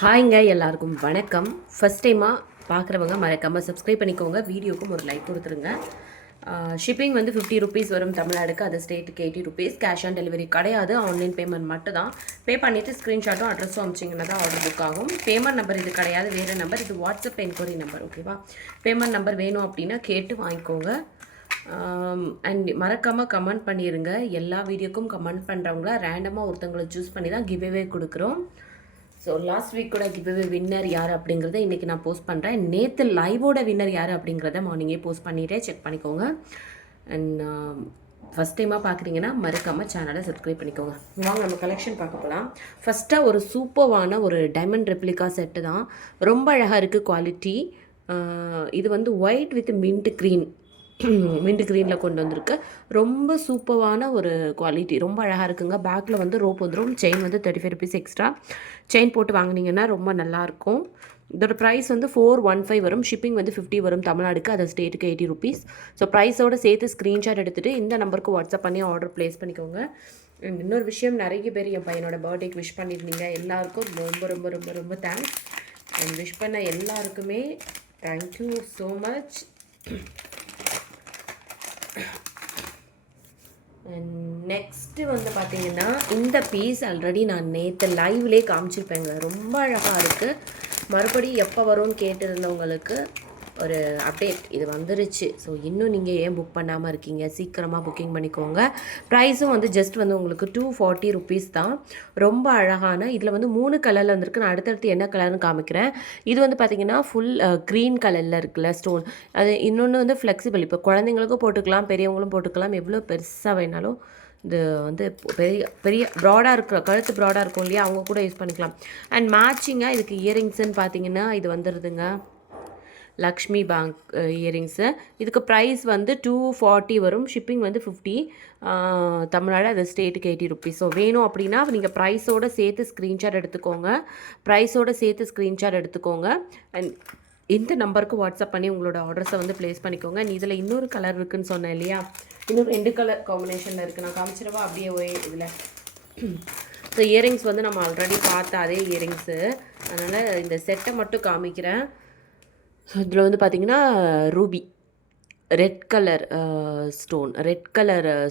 ஹாய்ங்க எல்லாருக்கும் வணக்கம். ஃபஸ்ட் டைமாக பார்க்குறவங்க மறக்காமல் சப்ஸ்கிரைப் பண்ணிக்கோங்க. வீடியோக்கும் ஒரு லைக் கொடுத்துருங்க. ஷிப்பிங் வந்து 50 ருபீஸ் வரும் தமிழ்நாடுக்கு, அது ஸ்டேட்டுக்கு 80 ருபீஸ். கேஷ் ஆன் டெலிவரி கிடையாது, ஆன்லைன் பேமெண்ட் மட்டும் தான். பே பண்ணிவிட்டு ஸ்க்ரீன்ஷாட்டும் அட்ரஸும் அமிச்சிங்கன்னா தான் ஆர்டர் புக் ஆகும். பேமெண்ட் நம்பர் இது கிடையாது, வேறு நம்பர். இது வாட்ஸ்அப் என்கொயரி நம்பர், ஓகேவா? பேமெண்ட் நம்பர் வேணும் அப்படின்னா கேட்டு வாங்கிக்கோங்க. அண்ட் மறக்காமல் கமெண்ட் பண்ணிடுங்க. எல்லா வீடியோக்கும் கமெண்ட் பண்ணுறவங்கள ரேண்டமாக ஒருத்தவங்களை சூஸ் பண்ணி தான் கிவ்அவே கொடுக்குறோம். ஸோ லாஸ்ட் வீக் கூட கிவ்அவே வின்னர் யார் அப்படிங்கிறத இன்றைக்கி நான் போஸ்ட் பண்ணுறேன். நேற்று லைவோட வின்னர் யார் அப்படிங்கிறத மார்னிங்கே போஸ்ட் பண்ணிவிட்டேன், செக் பண்ணிக்கோங்க. அண்ட் ஃபஸ்ட் டைமாக பார்க்குறீங்கன்னா மறக்காமல் சேனலை சப்ஸ்கிரைப் பண்ணிக்கோங்க. வாங்க நம்ம கலெக்ஷன் பார்க்க போகலாம். ஃபஸ்ட்டாக ஒரு சூப்பர்வான ஒரு டைமண்ட் ரெப்ளிகா செட்டு தான். ரொம்ப அழகாக இருக்குது குவாலிட்டி. இது வந்து ஒயிட் வித் மின்ட் க்ரீன் க்ரீனில் கொண்டு வந்திருக்கு. ரொம்ப சூப்பரான ஒரு குவாலிட்டி, ரொம்ப அழகாக இருக்குங்க. பேக்கில் வந்து ரோப் வந்துடும். செயின் வந்து 35 ருபீஸ் எக்ஸ்ட்ரா செயின் போட்டு வாங்கினீங்கன்னா ரொம்ப நல்லாயிருக்கும். இதோட ப்ரைஸ் வந்து 415 வரும். ஷிப்பிங் வந்து 50 வரும் தமிழ்நாடுக்கு, அது ஸ்டேட்டுக்கு 80 ருபீஸ். ஸோ ப்ரைஸோடு சேர்த்து ஸ்க்ரீன்ஷாட் எடுத்துகிட்டு இந்த நம்பருக்கு வாட்ஸ்அப் பண்ணி ஆர்டர் ப்ளேஸ் பண்ணிக்கோங்க. இன்னொரு விஷயம், நிறைய பேர் என் பையனோட பர்த்டேக்கு விஷ் பண்ணியிருந்தீங்க. எல்லாருக்கும் ரொம்ப ரொம்ப ரொம்ப ரொம்ப தேங்க்ஸ். அண்ட் விஷ் பண்ண எல்லாருக்குமே தேங்க்யூ ஸோ மச். நெக்ஸ்ட்டு வந்து பார்த்திங்கன்னா, இந்த பீஸ் ஆல்ரெடி நான் நேற்று லைவ்லேயே காமிச்சிருப்பேங்க. ரொம்ப அழகாக இருக்குது. மறுபடியும் எப்போ வரும்னு கேட்டிருந்தவங்களுக்கு ஒரு அப்டேட், இது வந்துருச்சு. ஸோ இன்னும் நீங்கள் ஏன் புக் பண்ணாமல் இருக்கீங்க, சீக்கிரமாக புக்கிங் பண்ணிக்கோங்க. ப்ரைஸும் வந்து ஜஸ்ட் வந்து உங்களுக்கு 240 ருபீஸ் தான். ரொம்ப அழகான, இதில் வந்து 3 கலரில் வந்துருக்கு. நான் அடுத்தடுத்து என்ன கலர்னு காமிக்கிறேன். இது வந்து பார்த்திங்கன்னா ஃபுல் க்ரீன் கலரில் இருக்குல்ல ஸ்டோன். அது இன்னொன்று வந்து ஃப்ளெக்சிபிள், இப்போ குழந்தைங்களுக்கும் போட்டுக்கலாம், பெரியவங்களும் போட்டுக்கலாம், எவ்வளோ பெருசாக வேணாலும். இது வந்து பெரிய பெரிய ப்ராடாக இருக்கிற, கழுத்து ப்ராடாக இருக்கும் இல்லையா, அவங்க கூட யூஸ் பண்ணிக்கலாம். அண்ட் மேட்சிங்காக இதுக்கு இயரிங்ஸ்ன்னு பார்த்தீங்கன்னா இது வந்துடுதுங்க, லக்ஷ்மி பேங்க் இயரிங்ஸு. இதுக்கு ப்ரைஸ் வந்து 240 வரும். ஷிப்பிங் வந்து 50 தமிழ்நாடு, அது ஸ்டேட்டுக்கு 80 ருபீஸ். ஸோ வேணும் அப்படின்னா நீங்கள் ப்ரைஸோடு சேர்த்து ஸ்க்ரீன்ஷாட் எடுத்துக்கோங்க. அண்ட் இந்த நம்பருக்கு வாட்ஸ்அப் பண்ணி உங்களோட ஆர்டர்ஸை வந்து ப்ளேஸ் பண்ணிக்கோங்க. இதில் இன்னொரு கலர் இருக்குதுன்னு சொன்னேன் இல்லையா, இன்னொரு 2 கலர் காம்பினேஷனில் இருக்குது. நான் காமிச்சிடவா அப்படியே இதில். ஸோ இயரிங்ஸ் வந்து நம்ம ஆல்ரெடி பார்த்த அதே இயரிங்ஸு, அதனால் இந்த செட்டை மட்டும் காமிக்கிறேன். ஸோ இதில் வந்து பார்த்திங்கன்னா ரூபி ரெட் கலர்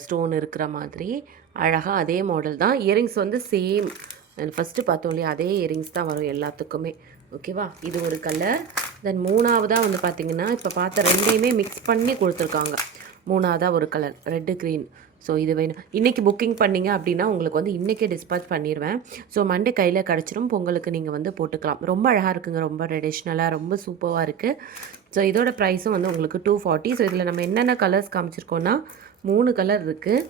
ஸ்டோன் இருக்கிற மாதிரி அழகாக அதே மாடல் தான். இயரிங்ஸ் வந்து சேம் ஃபஸ்ட்டு பார்த்தோம் இல்லையா, அதே இயரிங்ஸ் தான் வரும் எல்லாத்துக்குமே, ஓகேவா? இது ஒரு கலர். தென் மூணாவதாக வந்து பார்த்திங்கன்னா, இப்போ பார்த்த ரெண்டையுமே மிக்ஸ் பண்ணி கொடுத்துருக்காங்க. மூணாவதாக ஒரு கலர் ரெட்டு க்ரீன். ஸோ இது வேணும். இன்றைக்கி புக்கிங் பண்ணிங்க அப்படின்னா உங்களுக்கு வந்து இன்றைக்கே டிஸ்பேச் பண்ணிடுவேன். ஸோ மண்டே கையில் கிடச்சிரும். பொங்கலுக்கு நீங்கள் வந்து போட்டுக்கலாம். ரொம்ப அழகாக இருக்குங்க, ரொம்ப ட்ரெடிஷ்னலாக, ரொம்ப சூப்பராக இருக்குது. ஸோ இதோட ப்ரைஸும் வந்து உங்களுக்கு 240. ஸோ இதில் நம்ம என்னென்ன கலர்ஸ் காமிச்சிருக்கோன்னா 3 கலர் இருக்குது.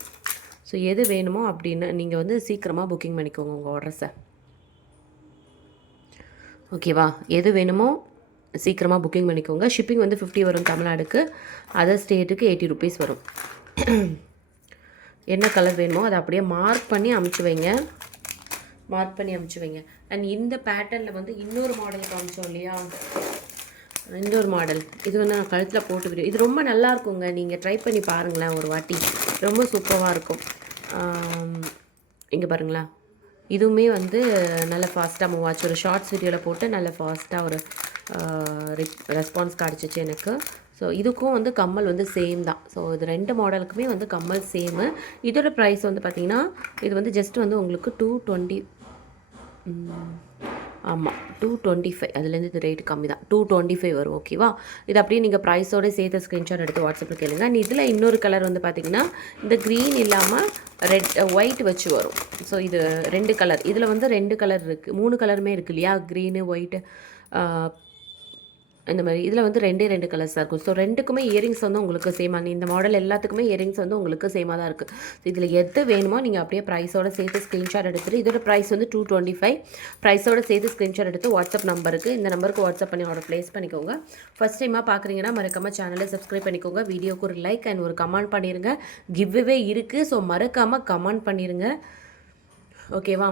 ஸோ எது வேணுமோ அப்படின்னு நீங்கள் வந்து சீக்கிரமாக புக்கிங் பண்ணிக்கோங்க உங்கள் ஆர்டர்ஸை, ஓகேவா? எது வேணுமோ சீக்கிரமாக புக்கிங் பண்ணிக்கோங்க. ஷிப்பிங் வந்து 50 வரும் தமிழ்நாடுக்கு, அதர் ஸ்டேட்டுக்கு 80 ருபீஸ் வரும். என்ன கலர் வேணுமோ அதை அப்படியே மார்க் பண்ணி அமுச்சு வைங்க. அண்ட் இந்த பேட்டர்னில் வந்து இன்னொரு மாடல் காமிச்சோம் இல்லையா, இன்னொரு மாடல், இது வந்து நான் கழுத்தில் போட்டு விடு. இது ரொம்ப நல்லா இருக்குங்க, நீங்கள் ட்ரை பண்ணி பாருங்களேன் ஒரு வாட்டி, ரொம்ப சூப்பராக இருக்கும். இங்கே பாருங்களேன், இதுவுமே வந்து நல்ல ஃபாஸ்ட்டாக மூவ் ஆச்சு. ஒரு ஷார்ட்ஸ் வீடியோவில் போட்டு நல்ல ஃபாஸ்ட்டாக ஒரு ரெஸ்பான்ஸ் கிடச்சிச்சு எனக்கு. ஸோ இதுக்கும் வந்து கம்மல் வந்து சேம் தான். ஸோ இது 2 மாடலுக்குமே வந்து கம்மல் சேமு. இதோட ப்ரைஸ் வந்து பார்த்திங்கன்னா, இது வந்து ஜஸ்ட் வந்து உங்களுக்கு 220, ஆமாம் 225. அதுலேருந்து இது ரேட்டு கம்மி தான், 225 வரும், ஓகேவா? இது அப்படியே நீங்கள் ப்ரைஸோடு சேர்த்து ஸ்க்ரீன்ஷாட் எடுத்து வாட்ஸ்அப்பில் கேளுங்க. இதில் இன்னொரு கலர் வந்து பார்த்திங்கன்னா, இந்த க்ரீன் இல்லாமல் ஒயிட் வச்சு வரும். ஸோ இது 2 கலர், இதில் வந்து 2 கலர் இருக்குது, 3 கலருமே இருக்குது இல்லையா, க்ரீனு ஒயிட்டு இந்த மாதிரி. இதில் வந்து 2 கலர்ஸாக இருக்கும். ஸோ 2க்குமே இயரிங்ஸ் வந்து உங்களுக்கு சேமாக, இந்த மாடல் எல்லாத்துக்குமே இயரிங்ஸ் வந்து உங்களுக்கு சேமாக தான் இருக்குது. ஸோ இதில் எது வேணுமோ நீங்கள் அப்படியே ப்ரைஸோடு சேர்த்து ஸ்க்ரீன்ஷாட் எடுத்துகிட்டு, இதோட ப்ரைஸ் வந்து 225. ப்ரைஸோடு சேர்த்து ஸ்க்ரீன்ஷாட் எடுத்து வாட்ஸ்அப் நம்பருக்கு, இந்த நம்பருக்கு வாட்ஸ்அப் பண்ணி ஆர்டர் ப்ளேஸ் பண்ணிக்கோங்க. ஃபஸ்ட் டைமாக பார்க்குறீங்கன்னா மறக்காமல் சேனலை சப்ஸ்கிரைப் பண்ணிக்கோங்க. வீடியோக்கு ஒரு லைக் அண்ட் ஒரு கமெண்ட் பண்ணிடுங்க. கிவ்அவே இருக்குது, ஸோ மறக்காமல் கமெண்ட் பண்ணிடுங்க, ஓகேவா?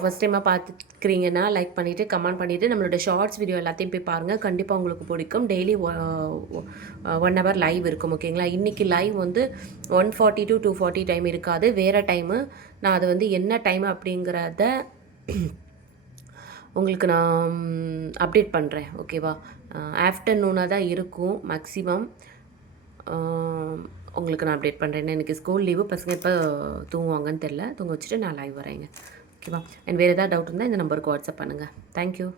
ஃபஸ்ட் டைமாக பார்த்துக்கிறீங்கன்னா லைக் பண்ணிவிட்டு கமெண்ட் பண்ணிவிட்டு நம்மளோட ஷார்ட்ஸ் வீடியோ எல்லாத்தையும் போய் பாருங்கள். கண்டிப்பாக உங்களுக்கு பிடிக்கும். டெய்லி 1 ஹவர் லைவ் இருக்கும், ஓகேங்களா? இன்றைக்கி லைவ் வந்து 140 to 240 டைம் இருக்காது, வேறு டைமு. நான் அது வந்து என்ன டைம் அப்படிங்கிறத உங்களுக்கு நான் அப்டேட் பண்ணுறேன். ஓகேவா? ஆஃப்டர்நூனாக தான் இருக்கும் மேக்ஸிமம். உங்களுக்கு நான் அப்டேட் பண்ணுறேன். எனக்கு ஸ்கூல் லீவு, பசங்க எப்போ தூங்குவாங்கன்னு தெரில. தூங்க வச்சுட்டு நான் லைவ் வரேங்க. ஓகேவா? அண்ட் வேறு ஏதாவது டவுட் இருந்தால் இந்த நம்பருக்கு வாட்ஸ்அப் பண்ணுங்கள். தேங்க்யூ.